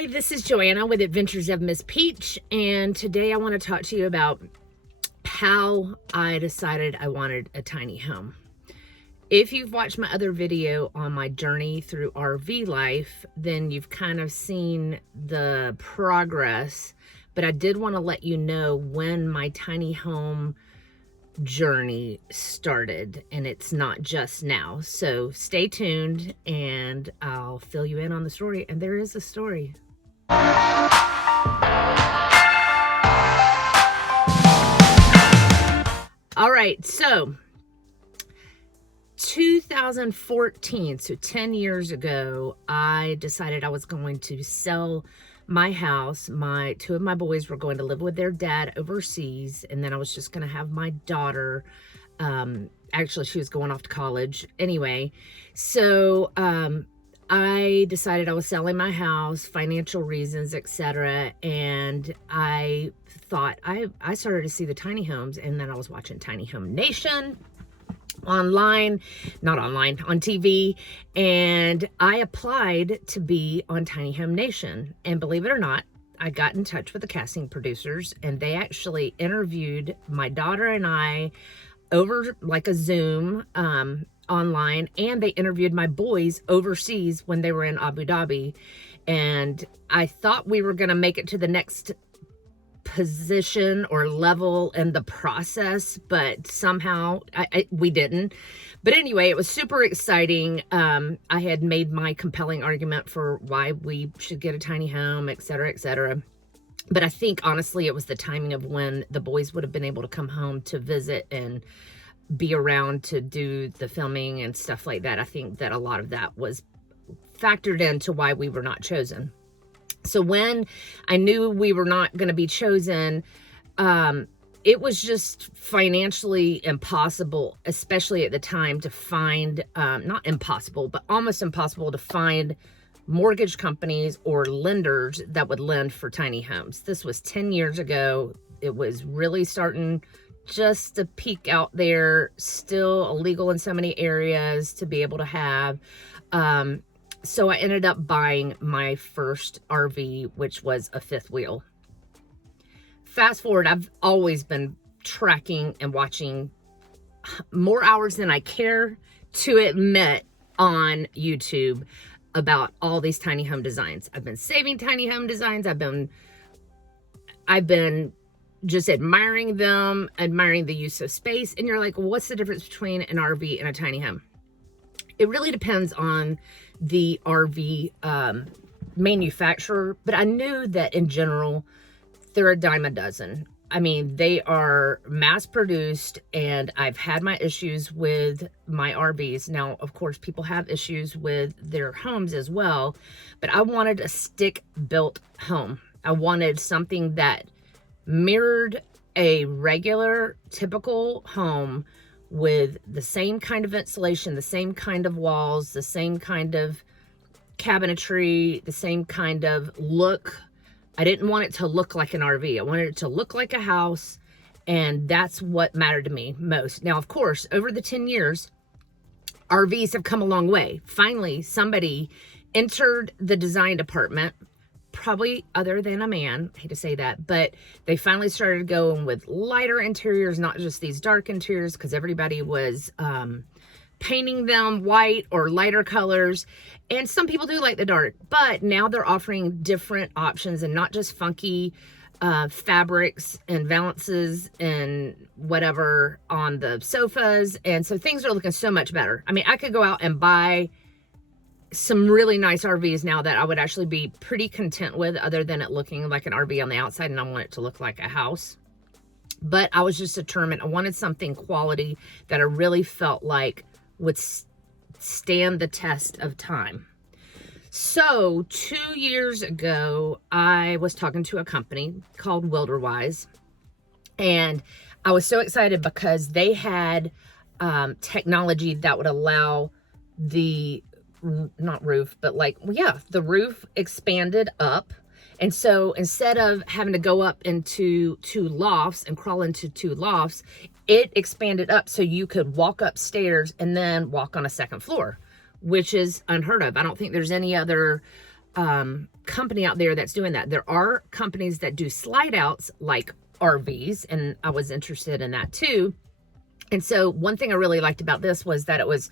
Hi, this is Joanna with Adventures of Miss Peach, and today I want to talk to you about how I decided I wanted a tiny home. If you've watched my other video on my journey through RV life, then you've kind of seen the progress, but I did want to let you know when my tiny home journey started, and it's not just now. So stay tuned and I'll fill you in on the story. And there is a story. All right, so 2014, so 10 years ago, I decided I was going to sell my house. Two of my boys were going to live with their dad overseas, and then I was just going to have my daughter. Actually, she was going off to college anyway. So I decided I was selling my house, financial reasons, etc. And I thought, I started to see the tiny homes, and then I was watching Tiny Home Nation on TV, and I applied to be on Tiny Home Nation. And believe it or not, I got in touch with the casting producers, and they actually interviewed my daughter and I over like a Zoom online, and they interviewed my boys overseas when they were in Abu Dhabi. And I thought we were going to make it to the next position or level in the process, but somehow we didn't. But anyway, it was super exciting. I had made my compelling argument for why we should get a tiny home, etc., etc. But I think honestly it was the timing of when the boys would have been able to come home to visit and be around to do the filming and stuff like that. I think that a lot of that was factored into why we were not chosen. So when I knew we were not going to be chosen, it was just financially impossible, especially at the time, to find, not impossible, but almost impossible to find mortgage companies or lenders that would lend for tiny homes. This was 10 years ago. It was really starting just to peak out there, still illegal in so many areas to be able to have. So I ended up buying my first RV, which was a fifth wheel. Fast forward, I've always been tracking and watching more hours than I care to admit on YouTube about all these tiny home designs. I've been saving tiny home designs. I've been just admiring them, admiring the use of space. And you're like, well, what's the difference between an RV and a tiny home? It really depends on the RV manufacturer, but I knew that in general, they're a dime a dozen. I mean, they are mass produced, and I've had my issues with my RVs. Now, of course, people have issues with their homes as well, but I wanted a stick-built home. I wanted something that mirrored a regular, typical home with the same kind of insulation, the same kind of walls, the same kind of cabinetry, the same kind of look. I didn't want it to look like an RV. I wanted it to look like a house, and that's what mattered to me most. Now, of course, over the 10 years, RVs have come a long way. Finally, somebody entered the design department, probably other than a man, I hate to say that, but they finally started going with lighter interiors, not just these dark interiors, because everybody was painting them white or lighter colors. And some people do like the dark, but now they're offering different options and not just funky fabrics and valances and whatever on the sofas. And so things are looking so much better. I mean, I could go out and buy some really nice RVs now that I would actually be pretty content with, other than it looking like an RV on the outside, and I want it to look like a house. But I was just determined. I wanted something quality that I really felt like would stand the test of time. So 2 years ago, I was talking to a company called Wilderwise, and I was so excited because they had technology that would allow the not roof, but like, yeah, the roof expanded up. And so instead of having to go up into two lofts and crawl into two lofts, it expanded up so you could walk upstairs and then walk on a second floor, which is unheard of. I don't think there's any other company out there that's doing that. There are companies that do slide outs like RVs, and I was interested in that too. And so one thing I really liked about this was that it was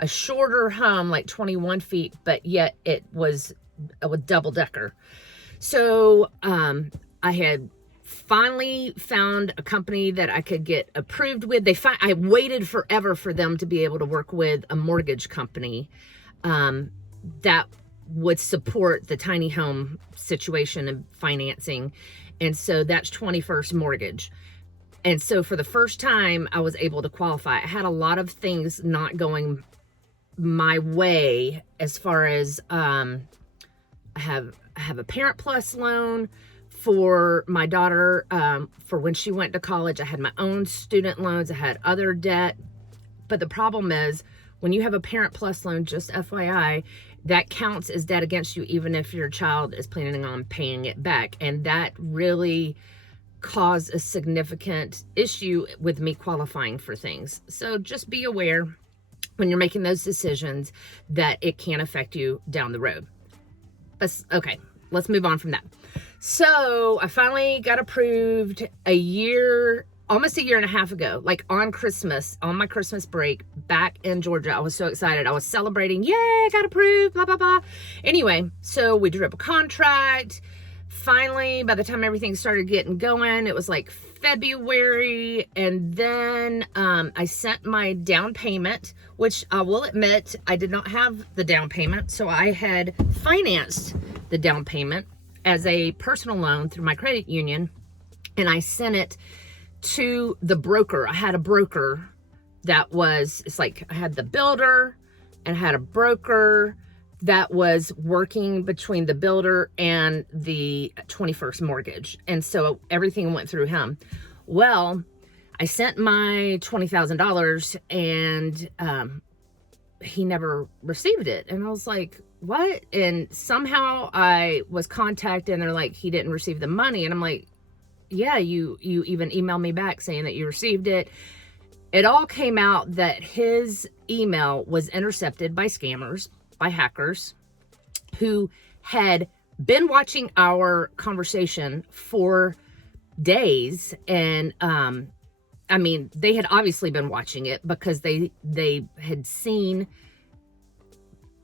a shorter home, like 21 feet, but yet it was a double decker. So I had finally found a company that I could get approved with. I waited forever for them to be able to work with a mortgage company that would support the tiny home situation and financing. And so that's 21st Mortgage. And so for the first time, I was able to qualify. I had a lot of things not going my way as far as I have a Parent Plus loan for my daughter for when she went to college. I had my own student loans. I had other debt. But the problem is when you have a Parent Plus loan, just FYI, that counts as debt against you even if your child is planning on paying it back. And that really caused a significant issue with me qualifying for things. So just be aware when you're making those decisions that it can affect you down the road. Okay, let's move on from that. So I finally got approved almost a year and a half ago, like on Christmas, on my Christmas break back in Georgia. I was so excited. I was celebrating. Yay, I got approved, blah, blah, blah. Anyway, so we drew up a contract. Finally, by the time everything started getting going, it was like February. And then I sent my down payment, which I will admit, I did not have the down payment. So I had financed the down payment as a personal loan through my credit union. And I sent it to the broker. I had a broker it's like I had the builder and I had a broker that was working between the builder and the 21st Mortgage. And so everything went through him. Well, I sent my $20,000 and he never received it. And I was like, what? And somehow I was contacted and they're like, he didn't receive the money. And I'm like, yeah, you even emailed me back saying that you received it. It all came out that his email was intercepted by scammers, by hackers who had been watching our conversation for days. And I mean, they had obviously been watching it because they had seen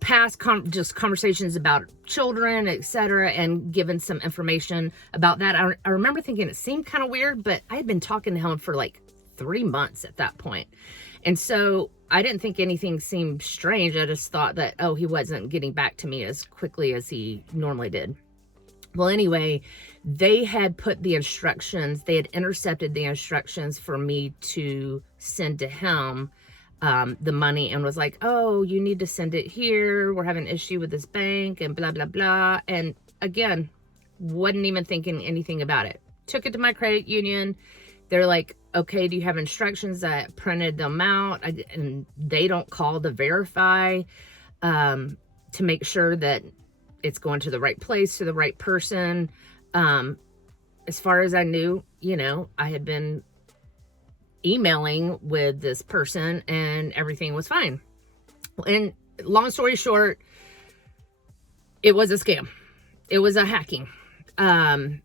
past just conversations about children, etc., and given some information about that. I remember thinking it seemed kind of weird, but I had been talking to him for like 3 months at that point. And so I didn't think anything seemed strange. I just thought that, oh, he wasn't getting back to me as quickly as he normally did. Well, anyway, they had put the instructions, they had intercepted the instructions for me to send to him the money, and was like, oh, you need to send it here. We're having an issue with this bank and blah, blah, blah. And again, wasn't even thinking anything about it. Took it to my credit union. They're like, okay, do you have instructions? I printed them out, and they don't call to verify to make sure that it's going to the right place, to the right person. As far as I knew, I had been emailing with this person and everything was fine. And long story short, it was a scam. It was a hacking. And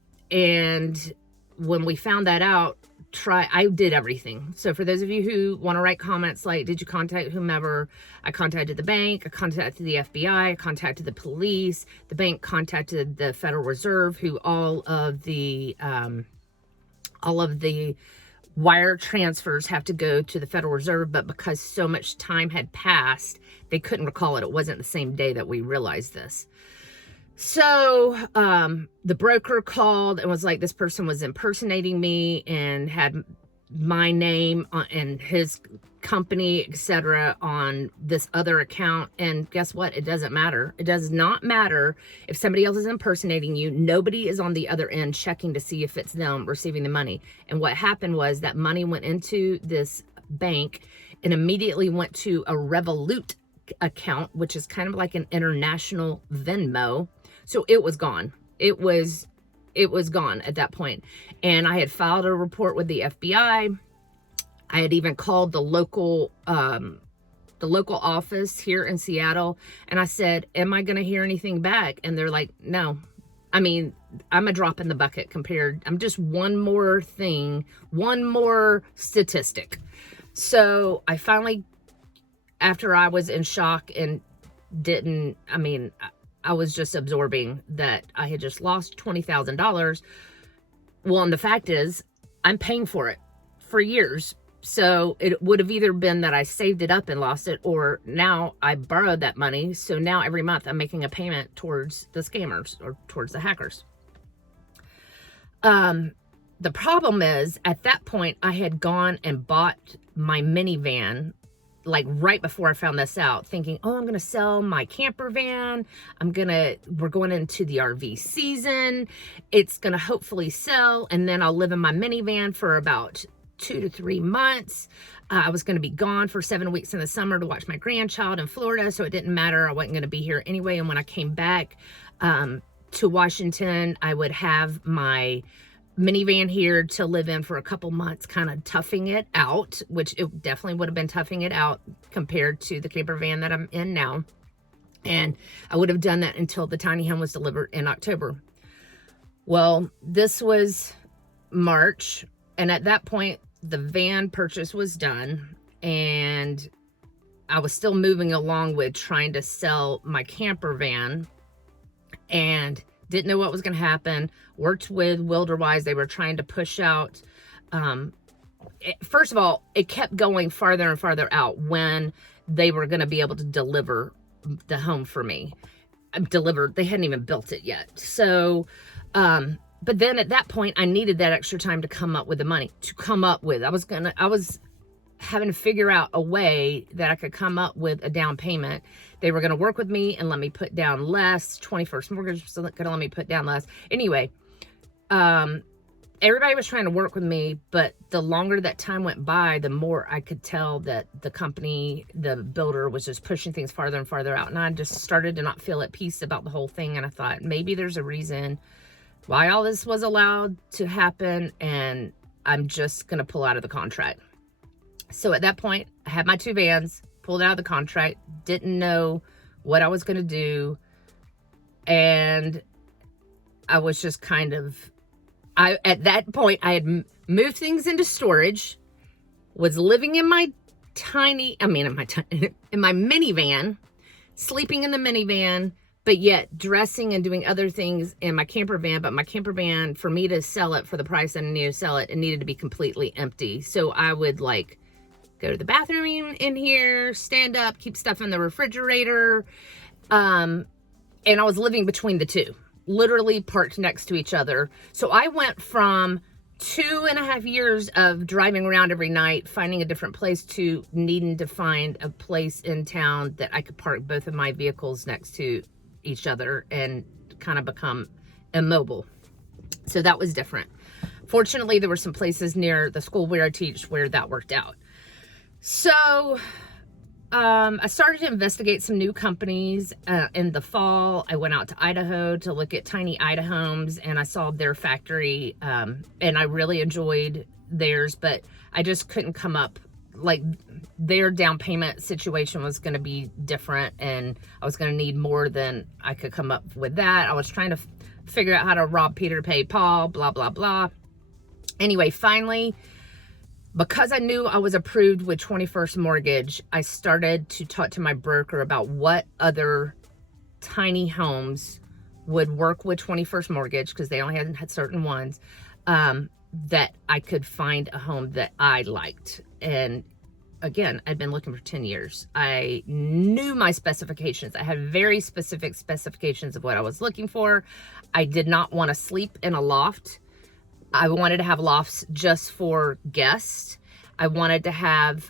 when we found that out, I did everything. So for those of you who want to write comments like, did you contact whomever? I contacted the bank, I contacted the FBI, I contacted the police, the bank contacted the Federal Reserve, who all of the wire transfers have to go to the Federal Reserve, but because so much time had passed, they couldn't recall it. It wasn't the same day that we realized this. So the broker called and was like, this person was impersonating me and had my name and his company, etc., on this other account. And guess what? It doesn't matter. It does not matter if somebody else is impersonating you. Nobody is on the other end checking to see if it's them receiving the money. And what happened was that money went into this bank and immediately went to a Revolut account, which is kind of like an international Venmo. So it was gone. It was gone at that point. And I had filed a report with the FBI. I had even called the local the local office here in Seattle, and I said, am I going to hear anything back? And they're like, no. I mean, I'm a drop in the bucket compared. I'm just one more thing, one more statistic. So I finally, after I was in shock and I was just absorbing that I had just lost $20,000. Well, and the fact is, I'm paying for it for years. So it would have either been that I saved it up and lost it, or now I borrowed that money. So now every month I'm making a payment towards the scammers or towards the hackers. The problem is, at that point, I had gone and bought my minivan, like right before I found this out, thinking, oh, I'm going to sell my camper van. We're going into the RV season. It's going to hopefully sell. And then I'll live in my minivan for about 2 to 3 months. I was going to be gone for 7 weeks in the summer to watch my grandchild in Florida. So it didn't matter. I wasn't going to be here anyway. And when I came back to Washington, I would have my minivan here to live in for a couple months, kind of toughing it out, which it definitely would have been toughing it out compared to the camper van that I'm in now. And I would have done that until the tiny home was delivered in October. Well, this was March. And at that point, the van purchase was done. And I was still moving along with trying to sell my camper van. And didn't know what was going to happen. Worked with Wilderwise. They were trying to push out. First of all, it kept going farther and farther out when they were going to be able to deliver the home for me. They hadn't even built it yet. So, but then at that point, I needed that extra time to come up with the money. I was having to figure out a way that I could come up with a down payment. They were going to work with me and let me put down less. 21st Mortgage was going to let me put down less. Anyway, everybody was trying to work with me, but the longer that time went by, the more I could tell that the company, the builder, was just pushing things farther and farther out. And I just started to not feel at peace about the whole thing. And I thought, maybe there's a reason why all this was allowed to happen, and I'm just going to pull out of the contract. So at that point, I had my 2 vans, pulled out of the contract, didn't know what I was going to do. And I was just kind of, at that point, I had moved things into storage, was living in my in my minivan, sleeping in the minivan, but yet dressing and doing other things in my camper van. But my camper van, for me to sell it for the price that I needed to sell it, it needed to be completely empty. So I would go to the bathroom in here, stand up, keep stuff in the refrigerator. And I was living between the two, literally parked next to each other. So I went from 2.5 years of driving around every night, finding a different place, to needing to find a place in town that I could park both of my vehicles next to each other and kind of become immobile. So that was different. Fortunately, there were some places near the school where I teach where that worked out. So I started to investigate some new companies in the fall. I went out to Idaho to look at Tiny Idahomes, and I saw their factory, and I really enjoyed theirs, but I just couldn't come up. Their down payment situation was going to be different, and I was going to need more than I could come up with that. I was trying to figure out how to rob Peter to pay Paul, blah, blah, blah. Anyway, finally, because I knew I was approved with 21st Mortgage, I started to talk to my broker about what other tiny homes would work with 21st Mortgage, because they only had certain ones, that I could find a home that I liked. And again, I'd been looking for 10 years. I knew my specifications. I had very specific specifications of what I was looking for. I did not want to sleep in a loft. I wanted to have lofts just for guests. I wanted to have,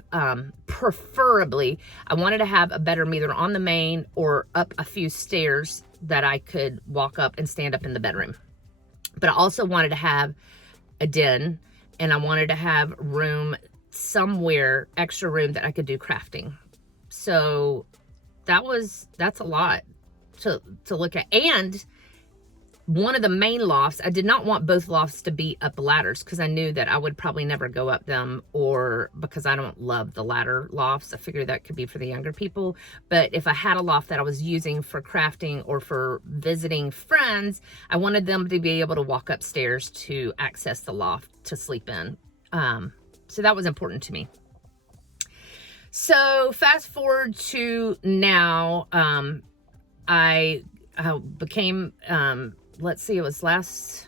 preferably, I wanted to have a bedroom either on the main or up a few stairs that I could walk up and stand up in the bedroom. But I also wanted to have a den, and I wanted to have room somewhere, extra room that I could do crafting. So that's a lot to look at. And one of the main lofts, I did not want both lofts to be up ladders because I knew that I would probably never go up them, or because I don't love the ladder lofts. I figured that could be for the younger people. But if I had a loft that I was using for crafting or for visiting friends, I wanted them to be able to walk upstairs to access the loft to sleep in. So that was important to me. So fast forward to now, I became, let's see, it was last,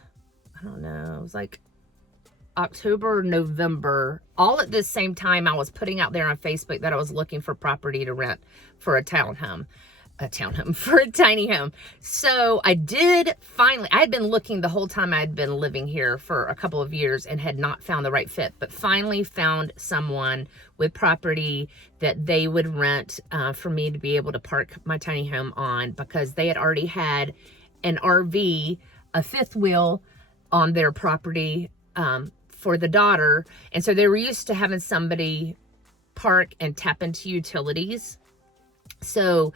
I don't know, it was like October, November, all at the same time I was putting out there on Facebook that I was looking for property to rent for a for a tiny home. So I did finally, I had been looking the whole time I had been living here for a couple of years and had not found the right fit, but finally found someone with property that they would rent for me to be able to park my tiny home on, because they had already had an RV, a fifth wheel on their property for the daughter. And so they were used to having somebody park and tap into utilities. So,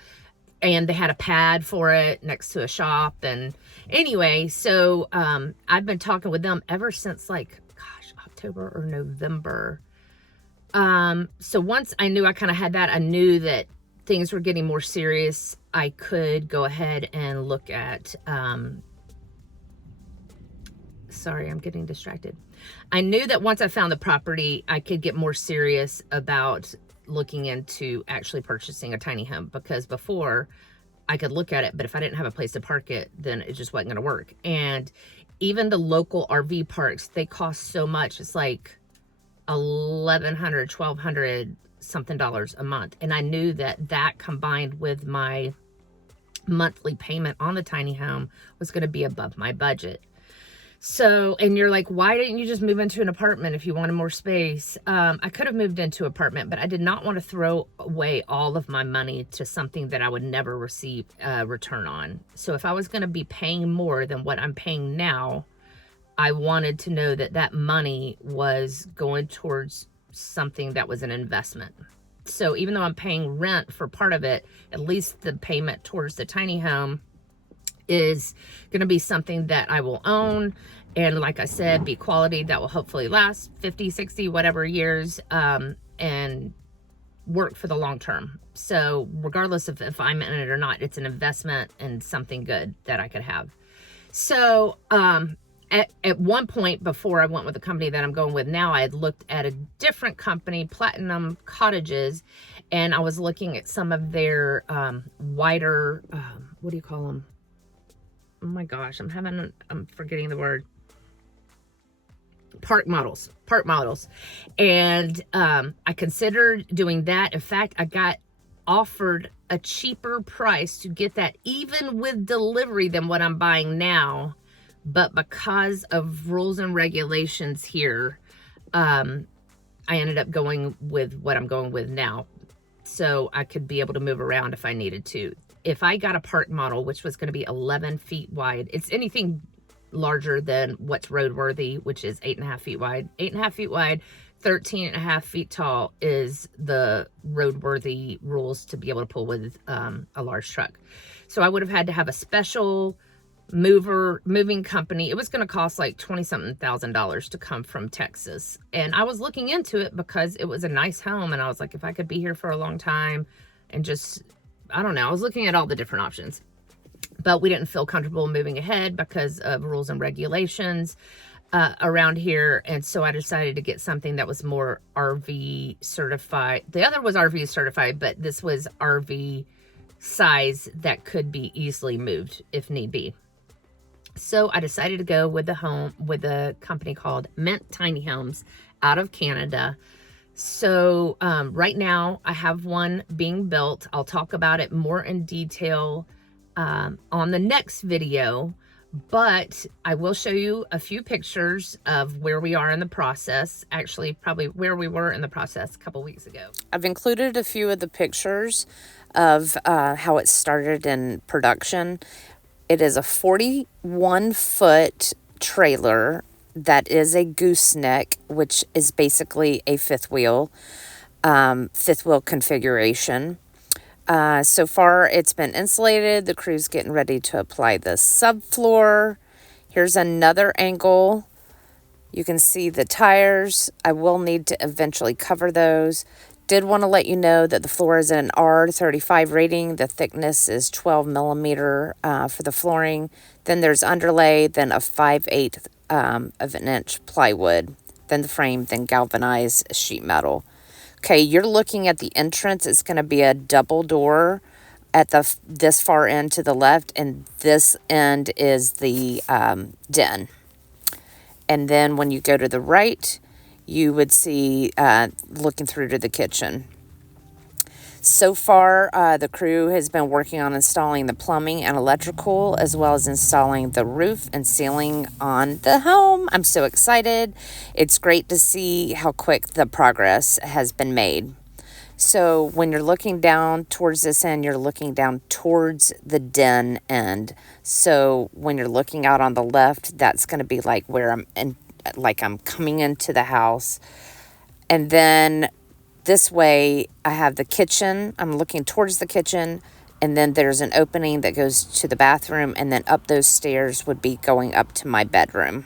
and they had a pad for it next to a shop. And anyway, so I've been talking with them ever since, like, gosh, October or November. So once I knew I kind of had that, I knew that things were getting more serious. I could go ahead and look at, sorry, I'm getting distracted. I knew that once I found the property, I could get more serious about looking into actually purchasing a tiny home, because before I could look at it, but if I didn't have a place to park it, then it just wasn't going to work. And even the local RV parks, they cost so much. It's like $1,100, $1,200 something a month. And I knew that that combined with my monthly payment on the tiny home was going to be above my budget. So, and you're like, why didn't you just move into an apartment if you wanted more space? I could have moved into an apartment, but I did not want to throw away all of my money to something that I would never receive a return on. So if I was going to be paying more than what I'm paying now, I wanted to know that that money was going towards something that was an investment. So even though I'm paying rent for part of it, at least the payment towards the tiny home is going to be something that I will own. And like I said, be quality that will hopefully last 50, 60, whatever years, and work for the long term. So regardless of if I'm in it or not, it's an investment and something good that I could have. So, at one point before I went with the company that I'm going with now, I had looked at a different company, Platinum Cottages, and I was looking at some of their wider, what do you call them? Oh my gosh, I'm forgetting the word. Park models. And I considered doing that. In fact, I got offered a cheaper price to get that, even with delivery, than what I'm buying now. But because of rules and regulations here, I ended up going with what I'm going with now, so I could be able to move around if I needed to. If I got a park model, which was going to be 11 feet wide, it's anything larger than what's roadworthy, which is 8.5 feet wide. 8.5 feet wide, 13.5 feet tall is the roadworthy rules to be able to pull with a large truck. So I would have had to have a special moving company. It was going to cost like $20-something thousand to come from Texas. And I was looking into it because it was a nice home. And I was like, if I could be here for a long time and just, I don't know, I was looking at all the different options, but we didn't feel comfortable moving ahead because of rules and regulations around here. And so I decided to get something that was more RV certified. The other was RV certified, but this was RV size that could be easily moved if need be. So I decided to go with a company called Mint Tiny Homes out of Canada. So right now I have one being built. I'll talk about it more in detail on the next video, but I will show you a few pictures of where we are in the process. Actually, probably where we were in the process a couple weeks ago. I've included a few of the pictures of how it started in production. It is a 41-foot trailer that is a gooseneck, which is basically a fifth wheel configuration. So far, it's been insulated. The crew's getting ready to apply the subfloor. Here's another angle. You can see the tires. I will need to eventually cover those. Did want to let you know that the floor is an R35 rating. The thickness is 12 millimeter for the flooring. Then there's underlay, then a 5/8 of an inch plywood, then the frame, then galvanized sheet metal. Okay, you're looking at the entrance. It's going to be a double door at this far end to the left, and this end is the den. And then when you go to the right, you would see looking through to the kitchen. So far, the crew has been working on installing the plumbing and electrical, as well as installing the roof and ceiling on the home. I'm so excited. It's great to see how quick the progress has been made. So when you're looking down towards this end, you're looking down towards the den end. So when you're looking out on the left, that's going to be like where I'm coming into the house. And then this way I have the kitchen. I'm looking towards the kitchen, and then there's an opening that goes to the bathroom, and then up those stairs would be going up to my bedroom.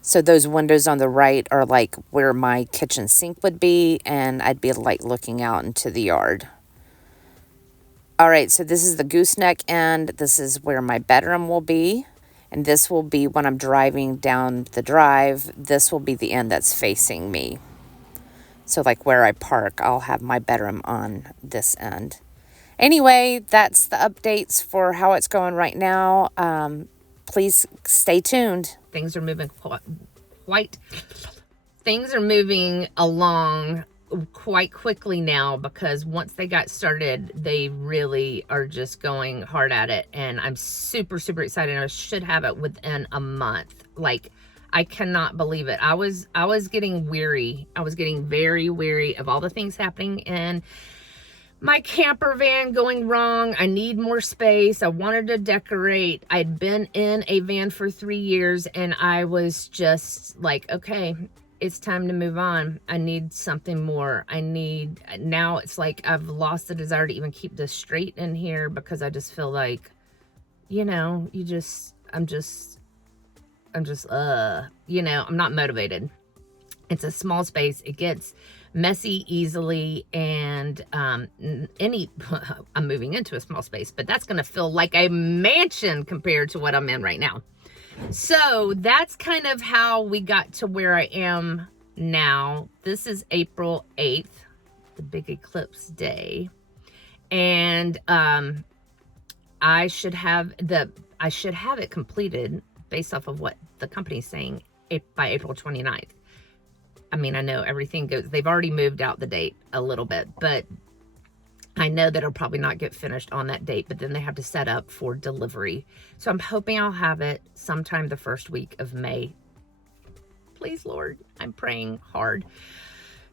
So those windows on the right are like where my kitchen sink would be, and I'd be like looking out into the yard. All right, so this is the gooseneck end. This is where my bedroom will be, and this will be when I'm driving down the drive. This will be the end that's facing me. So like where I park, I'll have my bedroom on this end. Anyway, that's the updates for how it's going right now. Please stay tuned. Things are moving things are moving along quite quickly now, because once they got started, they really are just going hard at it, and I'm super excited. I should have it within a month. Like, I cannot believe it. I was getting weary. I was getting very weary of all the things happening in my camper van going wrong. I need more space. I wanted to decorate. I'd been in a van for 3 years, and I was just like, okay, it's time to move on. I need something more. Now it's like I've lost the desire to even keep this straight in here, because I just feel like, I'm not motivated. It's a small space. It gets messy easily, and I'm moving into a small space, but that's going to feel like a mansion compared to what I'm in right now. So that's kind of how we got to where I am now. This is April 8th, the big eclipse day, and I should have it completed based off of what the company's saying by April 29th. I mean, I know everything goes, they've already moved out the date a little bit, but I know that it'll probably not get finished on that date, but then they have to set up for delivery. So I'm hoping I'll have it sometime the first week of May. Please, Lord, I'm praying hard.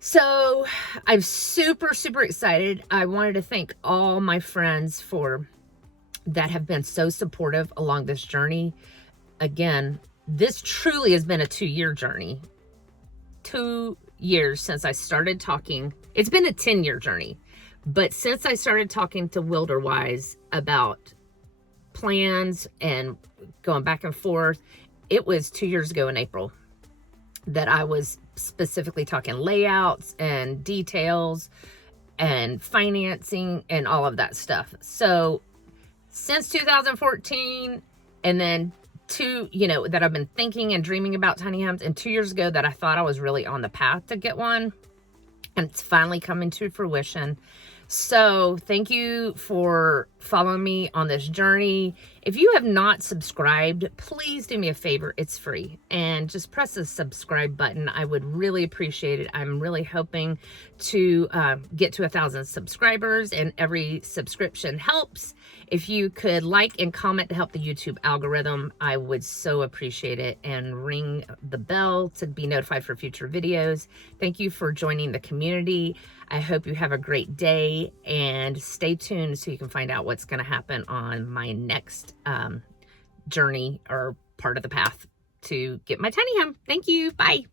So I'm super excited. I wanted to thank all my friends that have been so supportive along this journey. Again, this truly has been a 2-year journey. 2 years since I started talking. It's been a 10-year journey, but since I started talking to Wilderwise about plans and going back and forth, it was 2 years ago in April that I was specifically talking layouts and details and financing and all of that stuff. So since 2014, and then that I've been thinking and dreaming about tiny homes, and 2 years ago that I thought I was really on the path to get one, and it's finally coming to fruition. So thank you for following me on this journey. If you have not subscribed, please do me a favor. It's free, and just press the subscribe button. I would really appreciate it. I'm really hoping to get to 1,000 subscribers, and every subscription helps. If you could like and comment to help the YouTube algorithm, I would so appreciate it, and ring the bell to be notified for future videos. Thank you for joining the community. I hope you have a great day, and stay tuned so you can find out what's going to happen on my next journey or part of the path to get my tiny home. Thank you. Bye.